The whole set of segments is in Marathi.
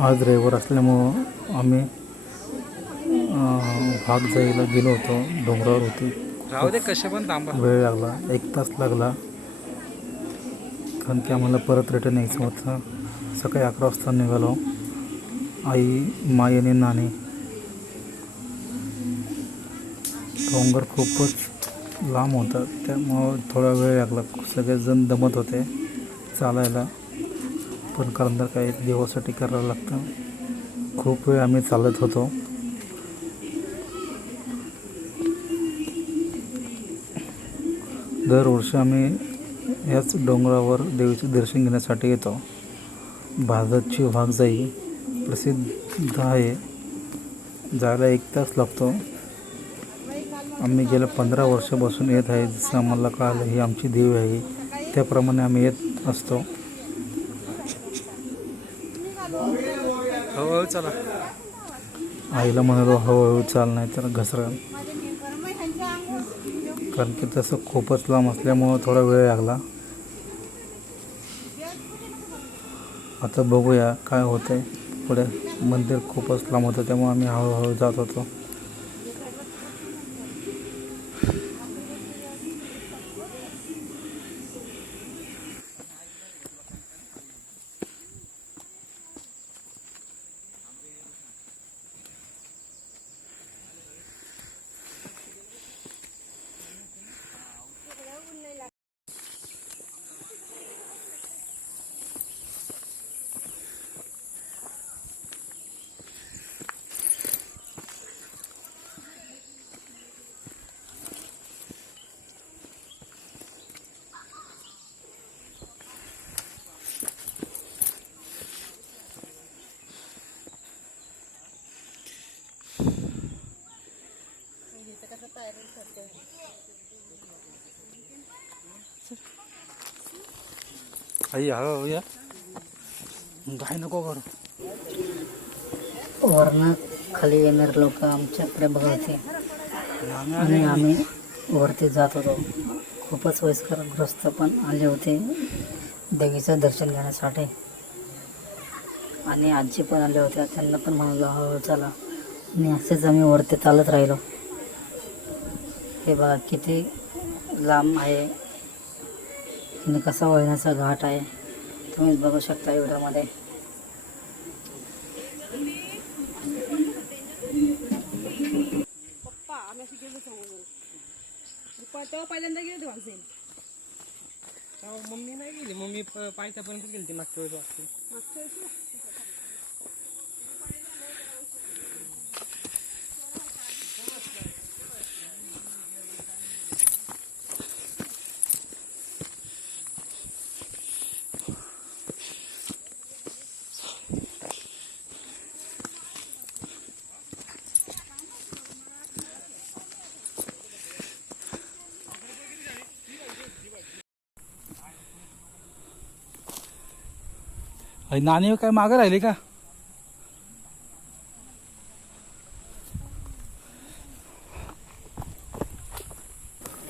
आज रविवार असल्यामुळं आम्ही भाग जायला गेलो होतो डोंगरावर होती. कसे पण वेळ लागला एक तास लागला. कारण की आम्हाला परत रिटर्न यायचं होतं. सकाळी अकरा वाजता निघालो. आई माई आणि नाणी डोंगर खूपच लांब होता. त्यामुळं थोडा वेळ लागला. सगळेजण दमत होते. चालायला. पण कारण तर काही देवासाठी करावं लागतं. खूप वेळ आम्ही चालत होतो. दरवर्षी आम्ही याच डोंगरावर देवीचे दर्शन घेण्यासाठी येतो. भारताची वाघजाई प्रसिद्ध आहे. जायला एक तास लागतो. आम्ही गेल्या पंधरा वर्षापासून येत आहे. जसं आम्हाला कळालं ही आमची देवी आहे. त्याप्रमाणे आम्ही येत असतो हो चला. आईला म्हणालो हळूहळू चाल नाही तर घसरा कारण की तसं खूपच लांब असल्यामुळं थोडा वेळ लागला. आता बघूया काय होतंय. पुढे मंदिर खूपच लांब होतं त्यामुळे आम्ही हळूहळू जात होतो. आई हळूहळू या. काय नको करू. वरनं खाली येणारे लोक बघत होते आणि आम्ही वरती जात होतो. खूपच वयस्कर ग्रस्त पण आले होते. देवीचं दर्शन घेण्यासाठी. आणि आजी पण आल्या होत्या. त्यांना पण म्हणालो हळूहळू चला. आणि असेच आम्ही वरती चालत राहिलो. हे बघा किती लांब आहे. आणि कसा वळण्याचा घाट आहे. तुम्ही बघू शकता व्हिडिओमध्ये. समोर तेव्हा पहिल्यांदा गेले वागसेल मम्मी नाही गेली. मम्मी पायथ्यापर्यंत गेली ती मागच्या वेळेस वाटते. मागच्या वेळेस नाणी काय मागं राहिली का?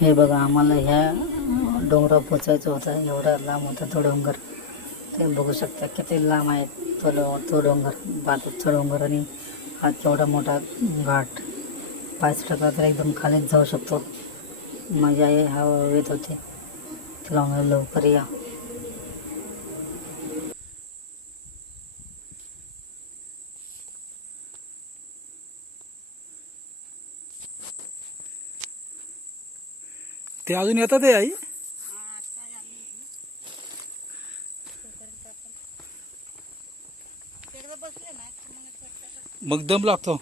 हे बघा आम्हाला ह्या डोंगरावर पोचायचं होतं. एवढा लांब होता तो डोंगर. ते बघू शकता किती लांब आहे तो तो डोंगर. बाजूचा डोंगर आणि हा केवढा मोठा घाट. पाच टक्का तर एकदम खालीच जाऊ शकतो. मजा आई हा येत होते तुला लवकर या. ते अजून येतात आहे आई? मग दम लागतो.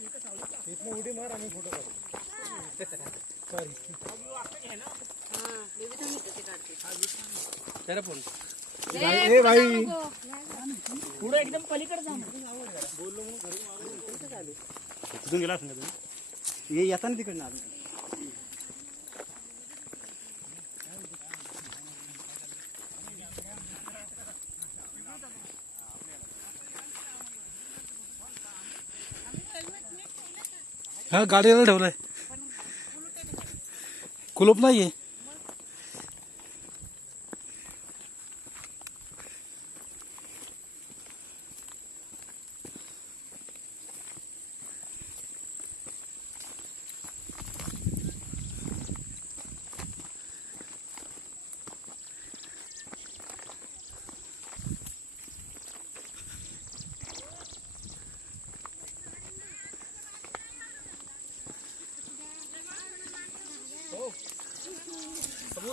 इथनं उडी मार आम्ही फ़ोटो काढू सॉरी जरा ए भाई पुढे एकदम पलीकडे जाऊन बोललो म्हणून घरी मारून कुठून गेला असं ये येताना तिकडनं आलो हा गाडीला ठेवलाय. कुलूप नाहीये.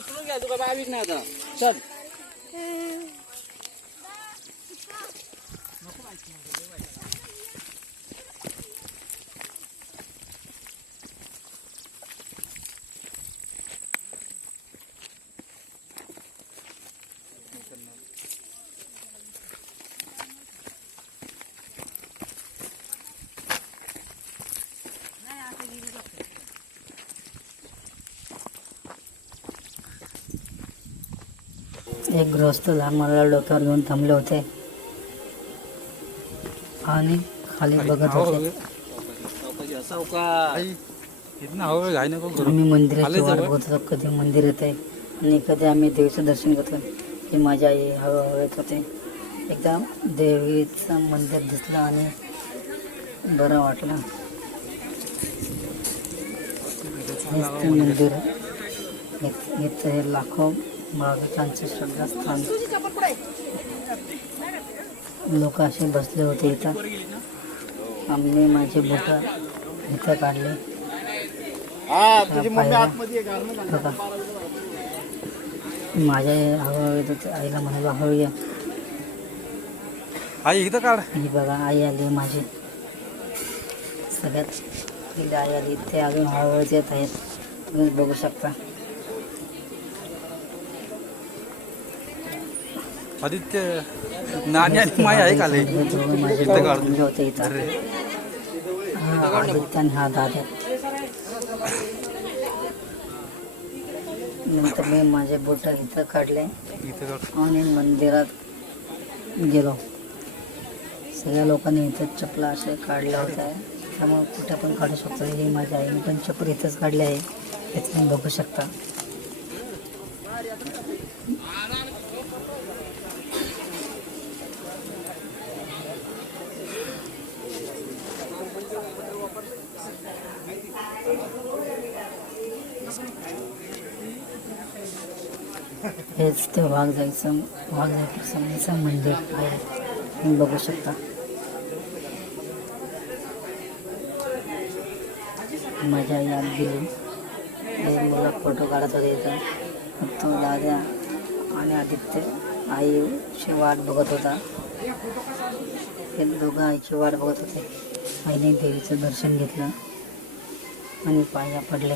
उचलून घ्या तुका बावीस नाही आता. चल. एक गृहस्थ लहान मुलाला डोक्यावर घेऊन थांबले होते. आणि खाली बघत होते. आम्ही मंदिराची वाट बघत होतो कधी मंदिर येते आणि कधी आम्ही देवीचं दर्शन घेतो हे माझ्या आई हळूहळू येत होते. एकदा देवीचं मंदिर दिसलं आणि बरं वाटलं. मंदिर. हे लाखो भाविकांचे श्रद्धास्थान लोक असे बसले होते इथं. आम्ही माझे बोट इथं काढले. बघा. माझ्या हळूहळू आईला म्हणालो हळू या आई इथं काढ. ही बघा आई आली माझी. सगळ्यात पहिली आई आली. ते अजून हळूहळू येत आहेत. तुम्ही बघू शकता. आदित्य नाणी आणि माय आहे काले हे इथं आदित्य आणि दादा. नंतर मी माझे बोट इथं काढले. इथं काढ. आणि मंदिरात गेलो. सगळ्या लोकांनी इथं चपला असे काढल्या होत्या. त्यामुळे कुठे पण काढू शकतो. ही माझ्या आईने पण चप्पल इथंच काढली आहे. हे तुम्ही बघू शकता हेच ते वाघ जायचं वाघ जायचं मंदिर आहे तुम्ही बघू शकता. मजा याद गेली. मला फोटो काढत होते तो दादा आणि आदित्य. आईची वाट बघत होता. हे दोघं आईची वाट बघत होते. आईने देवीचं दर्शन घेतलं आणि पाया पडले.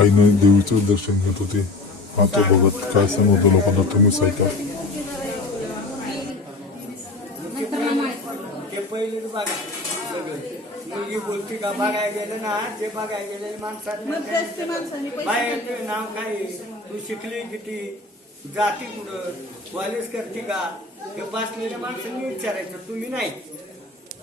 आईने देवीचं दर्शन घेत होते. आता बघत काय सांगतो लोकांना तुम्ही ऐका. मुलगी बोलती का बघायला गेलं ना ते बघायला गेलेले माणसात बाहेर ते नाव काय? तू शिकली किती? जाती कुठं? कॉलेज करते का? हे बसलेल्या माणसांनी विचारायचं तुम्ही नाही.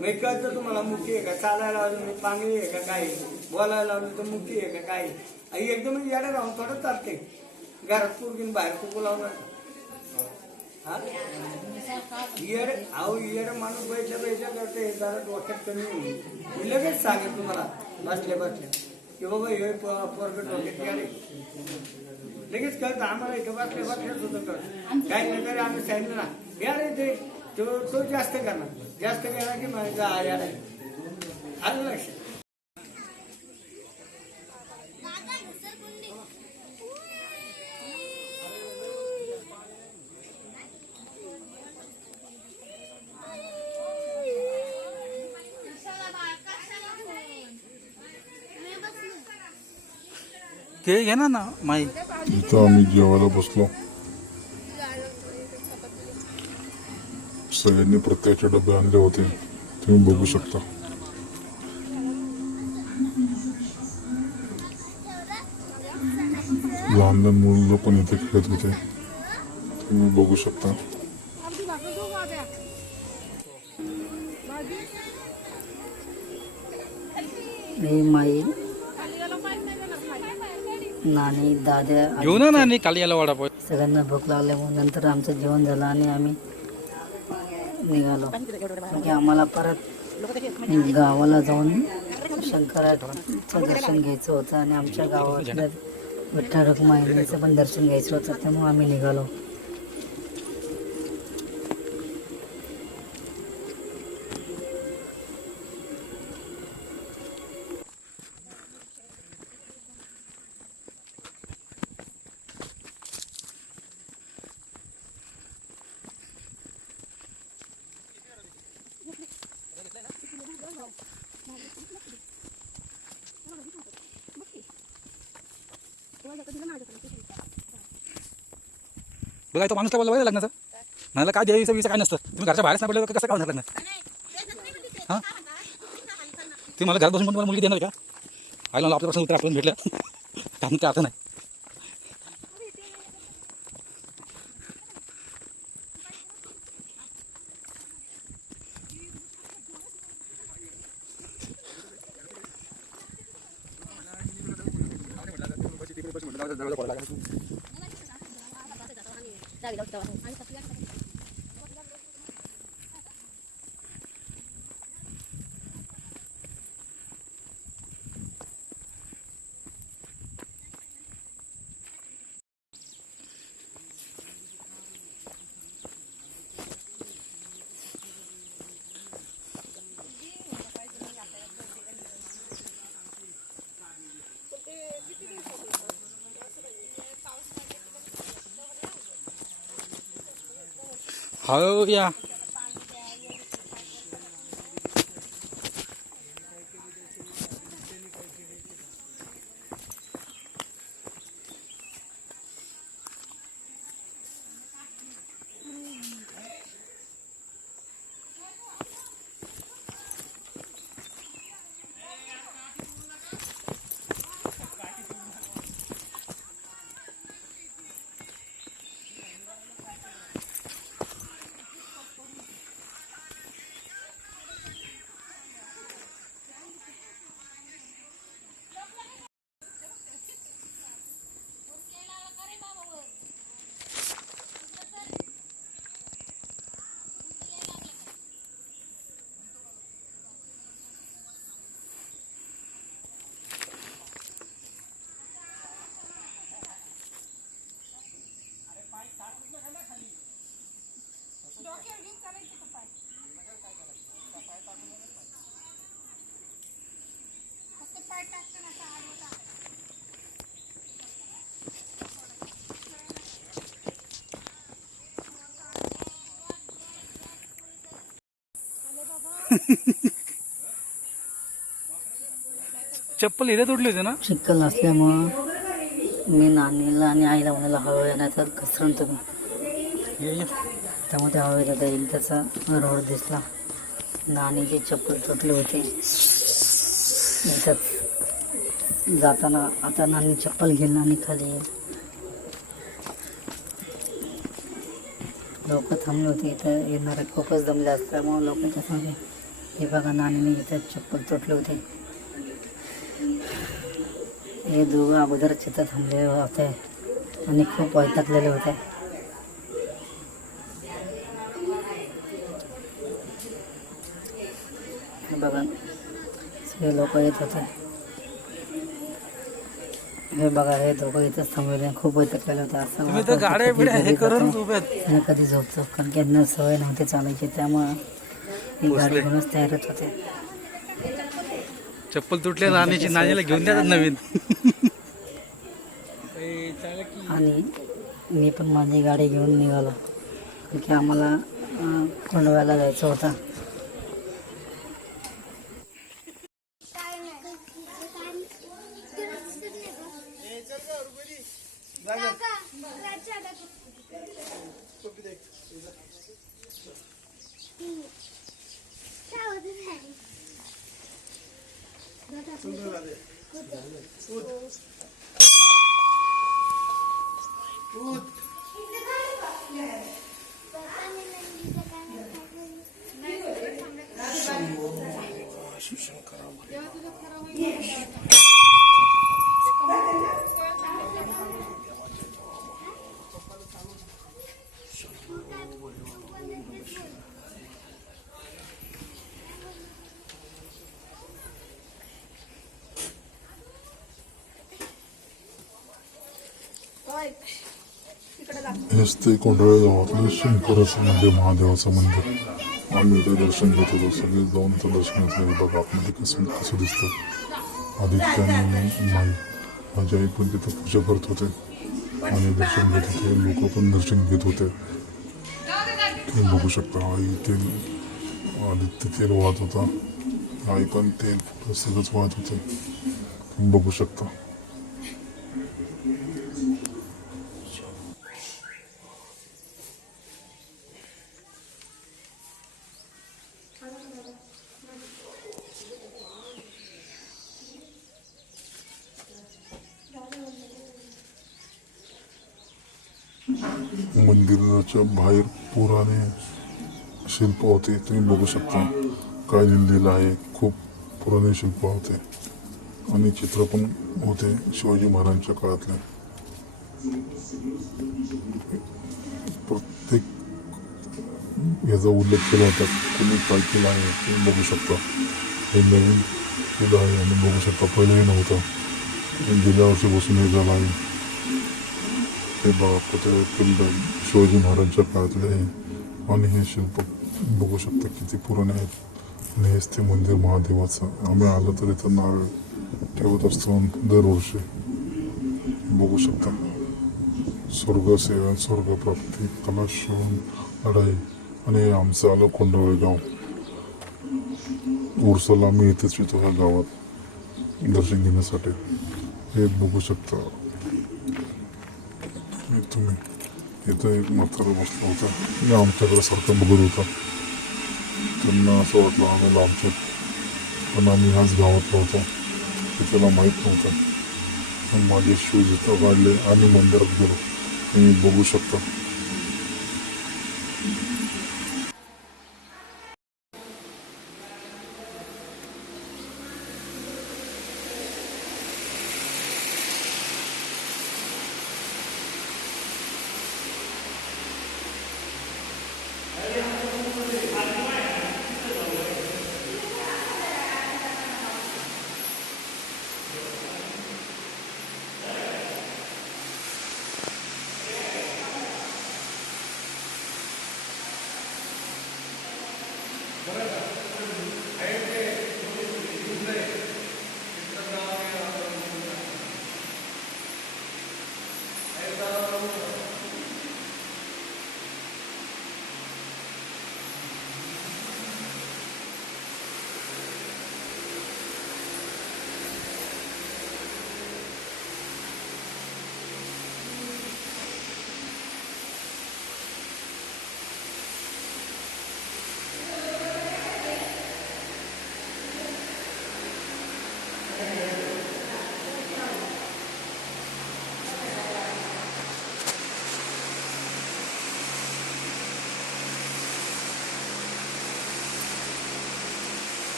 मग कळतं तुम्हाला मुकी आहे का? चालायला लावलं मी पांगळी आहे का काय? बोलायला लावलं तर मुकी आहे का काय? आई एकदम याडे राहून थोडं चालते. घरात पूर्वीन बाहेर कुकू लावणार. हा? इयर अहो इयर माणूस बैठल्या बैठल्या करते जरा डोक्यात कमी होईल मी लगेच सांगेल तुम्हाला बसल्या बसल्या. की बाबा हे पोरग डोक्यात याडे लगेच कळत आम्हाला इथं बसल्या बसल्याच होतं कळत. काही नाही तरी आम्ही सांगितलं ना या रे ते. तो तो जास्त करणार. जास्त करणार की माझा आहे. आलं लक्षात केळी घे ना ना माई. इथं आम्ही जेवायला बसलो. सगळ्यांनी प्रत्येकाचे डबे आणले होते. तुम्ही बघू शकता. लहान लहान मुलं पण इथे खेळत होते. तुम्ही बघू शकता. माई खाली गेलं माहीत नाही का नानी दाद्या घेऊ ना नानी काली याला वडापाव सगळ्यांना भूक लागल्यामुळे नंतर आमचं जेवण झालं आणि आम्ही निघालो. म्हणजे आम्हाला परत गावाला जाऊन शंकराचं दर्शन घ्यायचं होतं आणि आमच्या गावातल्या विठ्ठल रखुमाईचं पण दर्शन घ्यायचं होतं त्यामुळे आम्ही निघालो. बघा तो माणूस काय बोलला लग्नाचं? मला काय द्यायचं विषय काय नसतं? तुम्ही घरच्या बाहेरच नाही पडलं तर कसं काय होणार लग्न? हां? तुम्ही मला घरात बसून पण तुम्हाला मुलगी देणार का? आईला आपल्यापासून उत्तर आपण भेटलं. त्यामुळे काय अर्थ नाही. No me ha dicho a la. हो या चप्पल इथे तुटली होती ना? चिखल असल्यामुळं मी नानीला आणि आईला म्हणाला हळू येण्याचा घसरण तुम्ही ये, ये. त्यामुळे त्या आता येईल त्याचा रोड दिसला. नानीची चप्पल तुटली होती. त्यात जाताना आता नानी चप्पल घेईल आणि खाली येईल. लोक थांबले होते. इथं येणारे खूपच दमले असल्यामुळे लोकांच्या सांगे हे बघा नानीने इथं चप्पल तुटले होते. हे दोघं अगोदर तिथं थांबलेले होते आणि खूप वैतागलेले होते. हे बघा सगळे लोक येत होते. हे बघा हे दोघं इथंच थांबलेले खूप वैतागलेले होते. असं कधी हे झोपतो कारण की यांना सवय नव्हती चालायची त्यामुळं ही गाडी घेऊनच तयार होत. होते चप्पल तुटली नानीची नानीला घेऊन द्या नवीन. आणि मी पण माझी गाडी घेऊन निघालो. कारण की आम्हाला अं, कोंडव्याला जायचं होतं. हेच ते कोंढाळ्या गावातलं शंकराचं म्हणजे महादेवाचं मंदिर. आम्ही इथे दर्शन घेत होतो. सगळे जाऊन इथं दर्शन घेतलं बघा आतमध्ये कसं कसं दिसतं. आदित्याने माई माझी आई पण तिथं पूजा करत होते. आणि दर्शन घेत होते. लोक पण दर्शन घेत होते. तुम्ही बघू शकता आई तेल आदित्य तेल वाहत होता. आई पण तेल सगळंच वाहत होते. तुम्ही बघू शकता. मंदिराच्या बाहेर पुराने शिल्प होते तुम्ही बघू शकता काय लिहिलेलं आहे खूप पुराने शिल्प होते। आणि चित्र पण होते शिवाजी महाराजांच्या काळातले। प्रत्येक याचा उल्लेख केला होता कुणी काय केलं आहे तुम्ही बघू शकता। हे नवीन केलं आहे आणि बघू शकता पहिलेही नव्हतं। गेल्या वर्षीपासून हे झालं आहे। हे बघा पुतळे पिंड शिवाजी महाराजांच्या काळातले आहे आणि हे शिल्प बघू शकता किती पुराणे आहेत. आणि हेच ते मंदिर महादेवाचं. आम्ही आलो तर इथं नारळ ठेवत असतो दरवर्षी बघू शकता. स्वर्गसेवा स्वर्गप्राप्ती कला शिवून लढाई आणि हे आमचं आलं कोंडवळे गाव. उरसाला आम्ही इथेच येतो ह्या गावात दर्शन घेण्यासाठी. हे बघू शकता. तुम्ही इथं एक म्हातारा बसला होता आणि आमच्याकडे सारखं बघत होता त्यांना असं वाटलं आम्ही आमच्यात पण आम्ही ह्याच गावातला होतो ते त्याला माहीत नव्हतं माझे शूज इथं काढले आणि मंदिरात गेलो तुम्ही बघू शकता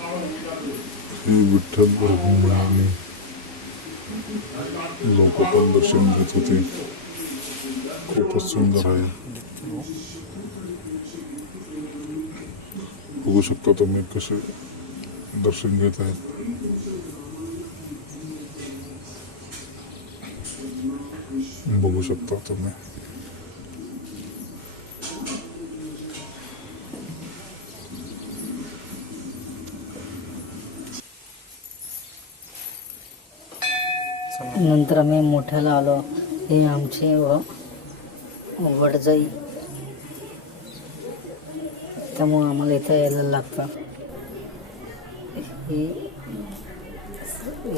हे विठ्ठल लोक पण दर्शन घेत होते. खूपच सुंदर आहे. बघू शकता तुम्ही कसे दर्शन घेत आहेत. बघू शकता तुम्ही. नंतर आम्ही मोठ्याला आलो. हे आमचे व वडजाई. त्यामुळं आम्हाला इथं यायला लागतं. हे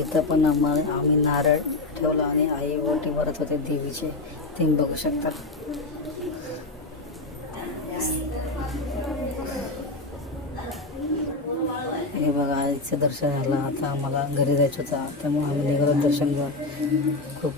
इथं पण आम्हाला आम्ही नारळ ठेवला आणि आई ओटी भरत होते देवीचे. ते बघू शकता हे बघा दर्शन झालं आता आम्हाला घरी जायचं होतं. त्यामुळे आम्ही निघालो दर्शन खूप